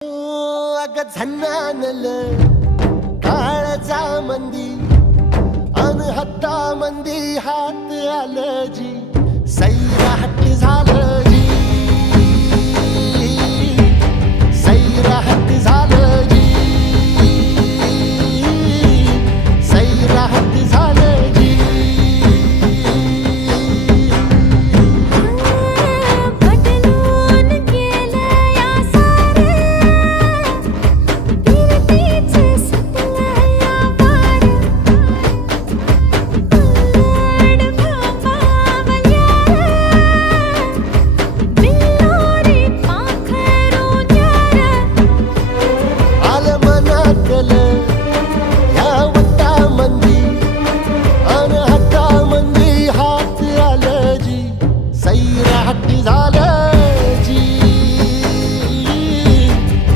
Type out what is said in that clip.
अग झन्नानल काळजा मंदी अन हत्ता मंदी हात आलं जी सैराट झालं